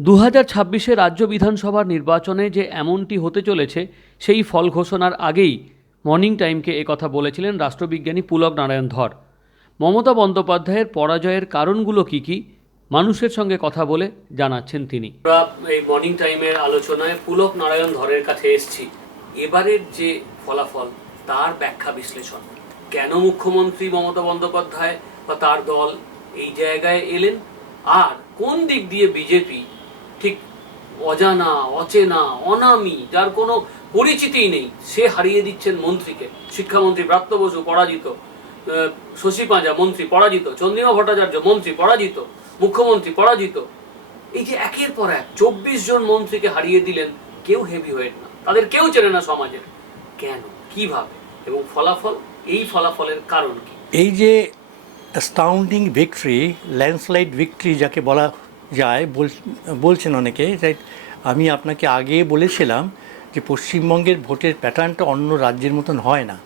২০২৬-এ রাজ্য বিধানসভার নির্বাচনে যে এমনটি হতে চলেছে সেই ফল ঘোষণার আগেই মর্নিং টাইমকে একথা বলেছিলেন রাষ্ট্রবিজ্ঞানী পুলক নারায়ণ ধর। মমতা বন্দ্যোপাধ্যায়ের পরাজয়ের কারণগুলো কী কী মানুষের সঙ্গে কথা বলে জানাচ্ছেন তিনি। আমরা এই মর্নিং টাইমের আলোচনায় পুলক নারায়ণ ধরের কাছে এসেছি এবারের যে ফলাফল তার ব্যাখ্যা বিশ্লেষণ, কেন মুখ্যমন্ত্রী মমতা বন্দ্যোপাধ্যায় বা তার দল এই জায়গায় এলেন, আর কোন দিক দিয়ে বিজেপি ঠিক অজানা অচেনা অনামী যার কোনো পরিচিতিই নেই সে হারিয়ে দিচ্ছেন মন্ত্রীকে। শিক্ষামন্ত্রী ব্রাত্য বসু পরাজিত, শশী পাঁজা মন্ত্রী পরাজিত, চন্দ্রিমা ভট্টাচার্য মন্ত্রী পরাজিত, মুখ্যমন্ত্রী পরাজিত। এই যে একের পর এক ২৪ জন মন্ত্রীকে হারিয়ে দিলেন, কেউ হেভিওয়েট না, তাদের কেউ চেনে না সমাজের। কেন, কিভাবে, এবং ফলাফল, এই ফলাফলের কারণ কি? এই যে অ্যাস্টাউন্ডিং ভিক্টরি, ল্যান্ডস্লাইড ভিক্টরি যাকে বলা যায় বলছেন অনেকে, তাই আমি আপনাকে আগে বলেছিলাম যে পশ্চিমবঙ্গের ভোটের প্যাটার্নটা অন্য রাজ্যের মতন হয় না।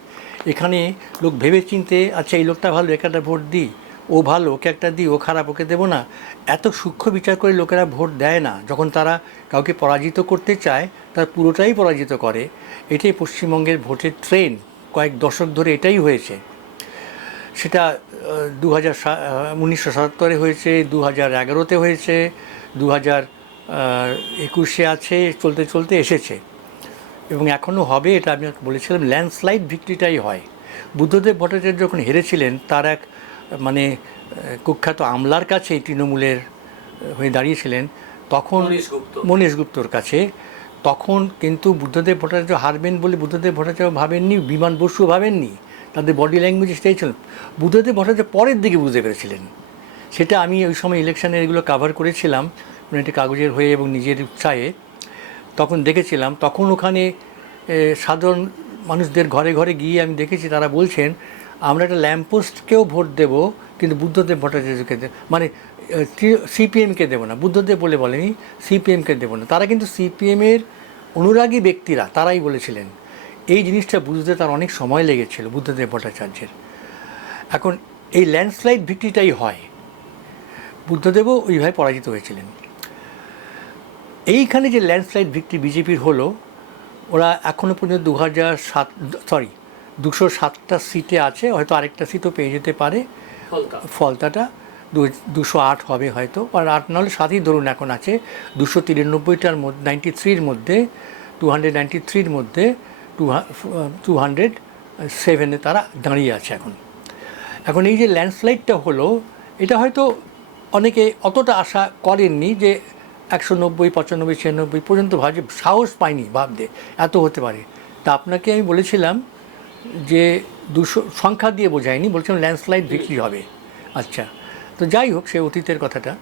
এখানে লোক ভেবে চিনতে, আচ্ছা এই লোকটা ভালো, একে একটা ভোট দিই, ও ভালো ওকে একটা দিই, ও খারাপ ওকে দেবো না, এত সূক্ষ্ম বিচার করে লোকেরা ভোট দেয় না। যখন তারা কাউকে পরাজিত করতে চায় তার পুরোটাই পরাজিত করে। এটাই পশ্চিমবঙ্গের ভোটের ট্রেন্ড, কয়েক দশক ধরে এটাই হয়েছে। সেটা 1977-এ হয়েছে, 2011-তে হয়েছে, 2021-এ আছে, চলতে চলতে এসেছে এবং এখনও হবে। এটা আমি বলেছিলাম ল্যান্ডস্লাইড ভিক্টরিটাই হয়। বুদ্ধদেব ভট্টাচার্য যখন হেরেছিলেন তার এক কুখ্যাত আমলার কাছেই তৃণমূলের হয়ে দাঁড়িয়েছিলেন, তখন মনীশ গুপ্তর কাছে। তখন কিন্তু বুদ্ধদেব ভট্টাচার্য হারবেন বলে বুদ্ধদেব ভট্টাচার্য ভাবেননি, বিমান বসুও ভাবেননি, তাদের বডি ল্যাঙ্গুয়েজ সেটাই ছিল। বুদ্ধদেব ভট্টাচার্য পরের দিকে বুঝতে পেরেছিলেন। সেটা আমি ওই সময় ইলেকশানে এগুলো কাভার করেছিলাম একটি কাগজের হয়ে এবং নিজের উৎসাহে। তখন দেখেছিলাম, তখন ওখানে সাধারণ মানুষদের ঘরে ঘরে গিয়ে আমি দেখেছি তারা বলছেন আমরা একটা ল্যাম্পপোস্টকেও ভোট দেবো কিন্তু বুদ্ধদেব ভট্টাচার্যকে মানে সিপিএমকে দেবো না। বুদ্ধদেব বলে বলেনি, সিপিএমকে দেবো না। তারা কিন্তু সিপিএমের অনুরাগী ব্যক্তিরা তারাই বলেছিলেন। এই জিনিসটা বুঝতে তার অনেক সময় লেগেছিল বুদ্ধদেব ভট্টাচার্যের। এখন এই ল্যান্ডস্লাইড ভিক্টরিটাই হয়, বুদ্ধদেবও ওইভাবে পরাজিত হয়েছিলেন। এইখানে যে ল্যান্ডস্লাইড ভিক্টরি বিজেপির হলো, ওরা এখনও পর্যন্ত 207টা সিটে আছে, হয়তো আরেকটা সিটও পেয়ে যেতে পারে। ফলতাটা 208 হবে হয়তো, আর 8 নাহলে 7ই ধরুন এখন আছে। 293টার মধ্যে 93-র মধ্যে 293-র মধ্যে 207-এ তারা দাঁড়িয়ে আছে এখন। এখন এই যে ল্যান্ডস্লাইডটা হলো, এটা হয়তো অনেকে অতটা আশা করেননি যে 190, 95, 96 পর্যন্ত ভাবে, সাহস পায়নি ভাবতে এত হতে পারে। তা আপনাকে আমি বলেছিলাম যে 200 সংখ্যা দিয়ে বোঝায়নি, বলছিলাম ল্যান্ডস্লাইড ভিক্টরি হবে। আচ্ছা, তো যাই হোক, সে অতীতের কথাটা।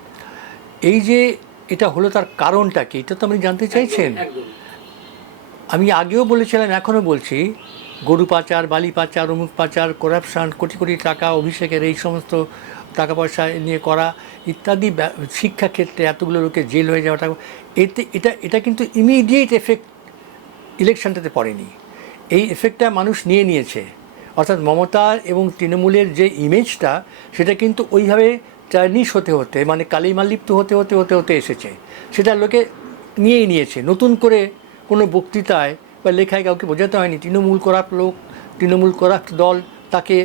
এই যে এটা হলো তার কারণটা কি, এটা তো আপনি জানতে চাইছেন। আমি আগেও বলেছিলাম, এখনও বলছি, গরু পাচার, বালি পাচার, অমুক পাচার, করাপশান, কোটি কোটি টাকা অভিষেকের এই সমস্ত টাকা পয়সা নিয়ে করা ইত্যাদি, শিক্ষাক্ষেত্রে এতগুলো লোকের জেল হয়ে যাওয়াটা, এটা কিন্তু ইমিডিয়েট এফেক্ট ইলেকশনটাতে পড়েনি। এই এফেক্টটা মানুষ নিয়ে নিয়েছে। অর্থাৎ মমতা এবং তৃণমূলের যে ইমেজটা, সেটা কিন্তু ওইভাবে চার্নিশ হতে হতে, মানে কালিমালিপ্ত হতে হতে হতে হতে এসেছে। সেটা লোকে নিয়েই নিয়েছে। নতুন করে কোনো বক্তৃতায় বা লেখায় কাউকে বোঝাতে হয়নি তৃণমূল করাপ্ট লোক, তৃণমূল করাপ্ট দল, তাকে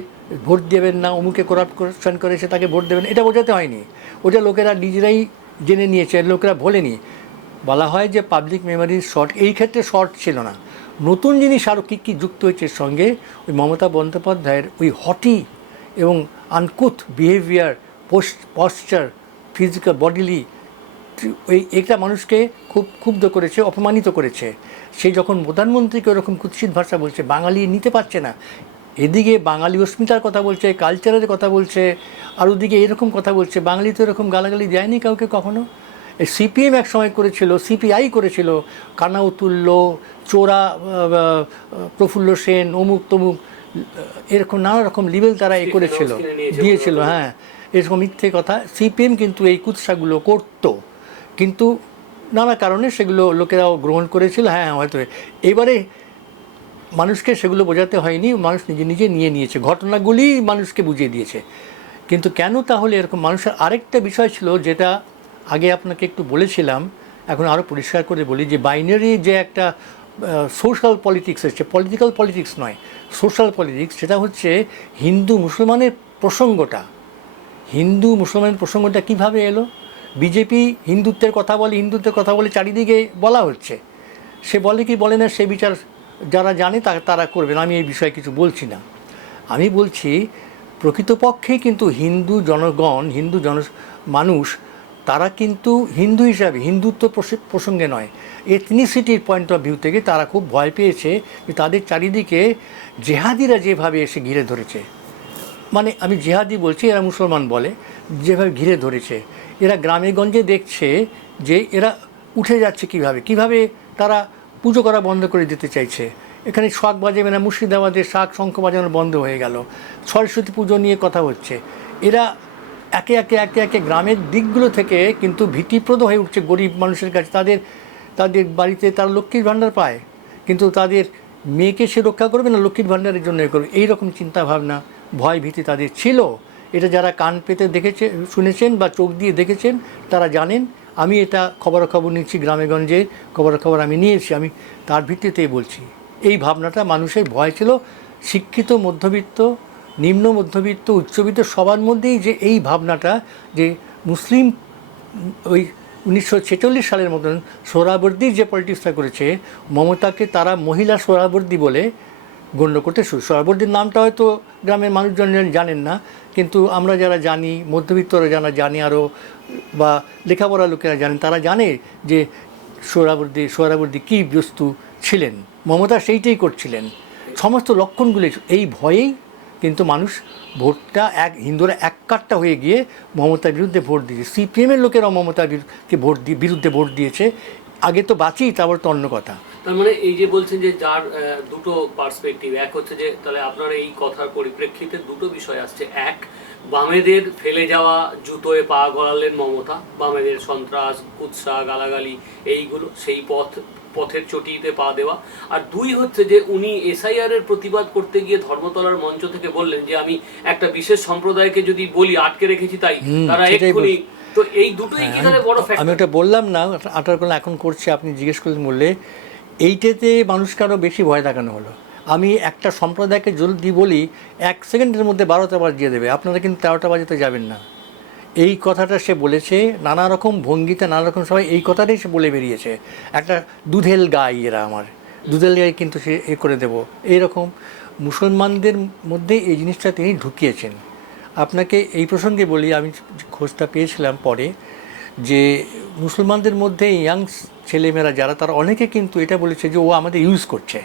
ভোট দেবেন না, অমুকে করাপশন করেছে তাকে ভোট দেবেন, এটা বোঝাতে হয়নি। ওটা লোকেরা নিজেরাই জেনে নিয়েছে, লোকেরা ভোলেনি। বলা হয় যে পাবলিক মেমোরির শর্ট, এই ক্ষেত্রে শর্ট ছিল না। নতুন জিনিস আরও কী কী যুক্ত হয়েছে সঙ্গে, ওই মমতা বন্দ্যোপাধ্যায়ের ওই হটি এবং আনকুথ বিহেভিয়ার, পশ্চার, ফিজিক্যাল, বডিলি, ওই এটা মানুষকে খুব ক্ষুব্ধ করেছে, অপমানিত করেছে। সে যখন প্রধানমন্ত্রীকে ওরকম কুৎসিত ভাষা বলছে, বাঙালি নিতে পারছে না, এদিকে বাঙালি অস্মিতার কথা বলছে, কালচারের কথা বলছে, আর ওদিকে এরকম কথা বলছে। বাঙালি তো এরকম গালাগালি দেয়নি কাউকে কখনো। সিপিএম এক সময় করেছিল, সিপিআই করেছিল, কানাউ তুল্য, চোরা প্রফুল্ল সেন, অমুক তমুক, এরকম নানা রকম লিবেল তারা করেছিল, দিয়েছিল। হ্যাঁ, এরকম মিথ্যে কথা। সিপিএম কিন্তু এই কুৎসাগুলো করতো, কিন্তু নানা কারণে সেগুলো লোকেরাও গ্রহণ করেছিল। হ্যাঁ, হয়তো এবারে মানুষকে সেগুলো বোঝাতে হয়নি, মানুষ নিজে নিজে নিয়ে নিয়েছে, ঘটনাগুলি মানুষকে বুঝিয়ে দিয়েছে। কিন্তু কেন তাহলে এরকম? মানুষের আরেকটা বিষয় ছিল যেটা আগে আপনাকে একটু বলেছিলাম, এখন আরও পরিষ্কার করে বলি যে বাইনারি যে একটা সোশ্যাল পলিটিক্স এসছে, পলিটিক্যাল পলিটিক্স নয়, সোশ্যাল পলিটিক্স, সেটা হচ্ছে হিন্দু মুসলমানের প্রসঙ্গটা। হিন্দু মুসলমানের প্রসঙ্গটা কীভাবে এলো? বিজেপি হিন্দুত্বের কথা বলে চারিদিকে বলা হচ্ছে। সে বলে কি বলে না সে বিচার যারা জানে তারা করবেন, আমি এই বিষয়ে কিছু বলছি না। আমি বলছি প্রকৃতপক্ষে কিন্তু হিন্দু জনগণ, মানুষ, তারা কিন্তু হিন্দু হিসাবে, হিন্দুত্ব প্রসঙ্গে নয়, এথনিসিটির পয়েন্ট অফ ভিউ থেকে তারা খুব ভয় পেয়েছে যে তাদের চারিদিকে জেহাদিরা যেভাবে এসে ঘিরে ধরেছে, মানে আমি জেহাদি বলছি, এরা মুসলমান বলে, যেভাবে ঘিরে ধরেছে, এরা গ্রামে গঞ্জে দেখছে যে এরা উঠে যাচ্ছে কিভাবে তারা পুজো করা বন্ধ করে দিতে চাইছে। এখানে শাঁখ বাজাবে না, মুর্শিদাবাদের শাঁখ শঙ্খ বাজানো বন্ধ হয়ে গেল, সরস্বতী পুজো নিয়ে কথা হচ্ছে। এরা একে একে গ্রামের দিকগুলো থেকে কিন্তু ভীতিপ্রদ হয়ে উঠছে গরিব মানুষের কাছে। তাদের বাড়িতে তারা লক্ষ্মীর ভাণ্ডার পায়, কিন্তু তাদের মেয়েকে সে রক্ষা করবে না, লক্ষ্মীর ভাণ্ডারের জন্য করবে, এইরকম চিন্তাভাবনা, ভয় ভীতি তাদের ছিল। এটা যারা কান পেতে শুনেছেন বা চোখ দিয়ে দেখেছেন তারা জানেন। আমি এটা খবরাখবর নিচ্ছি, গ্রামেগঞ্জে খবরাখবর আমি নিয়েছি, আমি তার ভিত্তিতেই বলছি। এই ভাবনাটা মানুষের ভয় ছিল, শিক্ষিত, মধ্যবিত্ত, নিম্ন মধ্যবিত্ত, উচ্চবিত্ত সবার মধ্যেই যে এই ভাবনাটা যে মুসলিম ওই 1946 সালের মতন সোহরাবর্দীর যে পলিটিক্সটা করেছে, মমতাকে তারা মহিলা সোহরাবর্দী বলে গণ্য করতে শুরু। সোহরাবর্দীর নামটা হয়তো গ্রামের মানুষজন জানেন না, কিন্তু আমরা যারা জানি, মধ্যবিত্তরা যারা জানি আরও, বা লেখাপড়া লোকেরা জানেন, তারা জানে যে সোহরাবর্দী কী বস্তু ছিলেন। মমতা সেইটাই করছিলেন। সমস্ত লক্ষণগুলি এই ভয়েই কিন্তু মানুষ ভোটটা হিন্দুরা এককাট্টা হয়ে গিয়ে মমতার বিরুদ্ধে ভোট দিয়েছে। সিপিএমের লোকেরাও মমতার বিরুদ্ধে ভোট দিয়েছে। আগে তো বাঁচি, তারপর তো অন্য কথা। তার মানে এই যে বলছেন যে যার দুটো পার্সপেক্টিভ, এক হচ্ছে যে তাহলে আপনার এই কথার পরিপ্রেক্ষিতে দুটো বিষয় আসছে। এক, বামেদের ফেলে যাওয়া জুতোয় পা গলালেন মমতা, বামেদের সন্ত্রাস, কুৎসা, গালাগালি এইগুলো, সেই পথের চটিতে পা দেওয়া। আর দুই হচ্ছে যে উনি এসআইআর এর প্রতিবাদ করতে গিয়ে ধর্মতলার মঞ্চ থেকে বললেন যে আমি একটা বিশেষ সম্প্রদায়কে যদি বলি আটকে রেখেছি, তাই তারা এক্ষুনি। তো এই দুটোই কি তাহলে বড় ফ্যাক্টর? আমি ওটা বললাম না, আটার এখন করছে, আপনি জিজ্ঞেস করলেন বললে এইটাতে মানুষকে আরও বেশি ভয় দেখানো হলো। আমি একটা সম্প্রদায়কে যদি বলি 1 সেকেন্ডের মধ্যে 12টা বাজিয়ে দেবে, আপনারা কিন্তু 13টা বাজাতে যাবেন না। এই কথাটা সে বলেছে নানা রকম ভঙ্গিতে, নানা রকম সবাই এই কথাটাই সে বলে বেরিয়েছে। একটা দুধেল গাই, এরা আমার দুধেল গাই কিন্তু সে করে দেব, এইরকম মুসলমানদের মধ্যে এই জিনিসটা তিনি ঢুকিয়েছেন। আপনাকে এই প্রসঙ্গে বলি, আমি খোঁজটা পেয়েছিলাম পরে, যে মুসলমানদের মধ্যে ইয়াং ছেলেমেয়েরা যারা, তারা অনেকে কিন্তু এটা বলেছে যে ও আমাদের ইউজ করছে,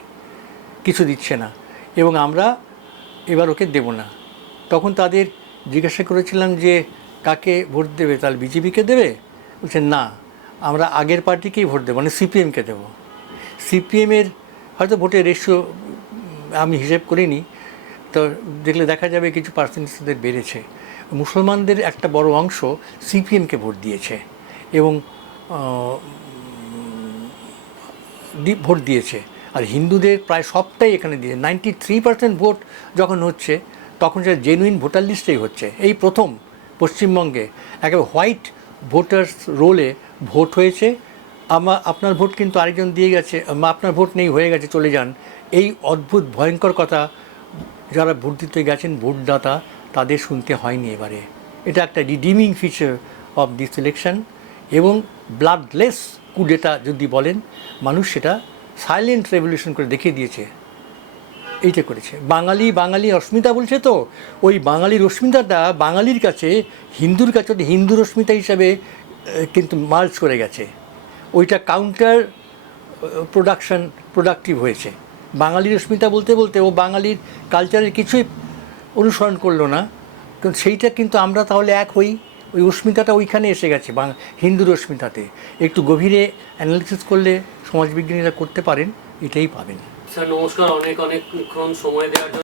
কিছু দিচ্ছে না, এবং আমরা এবার ওকে দেব না। তখন তাদের জিজ্ঞাসা করেছিলাম যে কাকে ভোট দেবে, তাহলে বিজেপিকে দেবে? বলছেন না, আমরা আগের পার্টিকেই ভোট দেবো, মানে সিপিএমকে দেবো। সিপিএমের হয়তো ভোটের রেশিও আমি হিসেব করিনি, তো দেখলে দেখা যাবে কিছু পার্সেন্টেজদের বেড়েছে। মুসলমানদের একটা বড় অংশ সিপিএমকে ভোট দিয়েছে এবং ভোট দিয়েছে, আর হিন্দুদের প্রায় সবটাই এখানে দিয়ে 93% ভোট যখন হচ্ছে, তখন সেটা জেনুইন ভোটার লিস্টেই হচ্ছে। এই প্রথম পশ্চিমবঙ্গে একেবারে হোয়াইট ভোটার্স রোলে ভোট হয়েছে। আপনার ভোট কিন্তু আরেকজন দিয়ে গেছে, আপনার ভোট নেই, হয়ে গেছে, চলে যান, এই অদ্ভুত ভয়ঙ্কর কথা যারা ভোট দিতে গেছেন ভোটদাতা, তাদের শুনতে হয়নি এবারে। এটা একটা রিডিমিং ফিচার অফ দিস ইলেকশন। এবং ব্লাডলেস কুডেটা যদি বলেন, মানুষ সেটা সাইলেন্ট রেভলিউশন করে দেখিয়ে দিয়েছে। এইটা করেছে বাঙালি অস্মিতা বলছে, তো ওই বাঙালির অস্মিতাটা বাঙালির কাছে, হিন্দুর কাছে হিন্দুর অস্মিতা হিসাবে কিন্তু মার্জ করে গেছে। ওইটা কাউন্টার প্রোডাক্টিভ হয়েছে। বাঙালির অস্মিতা বলতে বলতে ও বাঙালির কালচারের কিছুই অনুসরণ করলো না, কিন্তু সেইটা কিন্তু আমরা তাহলে এক হই, ওই অস্মিতাটা ওইখানে এসে গেছে, হিন্দুর অস্মিতাতে। একটু গভীরে অ্যানালিসিস করলে সমাজবিজ্ঞানীরা করতে পারেন, এটাই পাবেন। স্যার নমস্কার, অনেকক্ষণ সময় দেওয়ার জন্য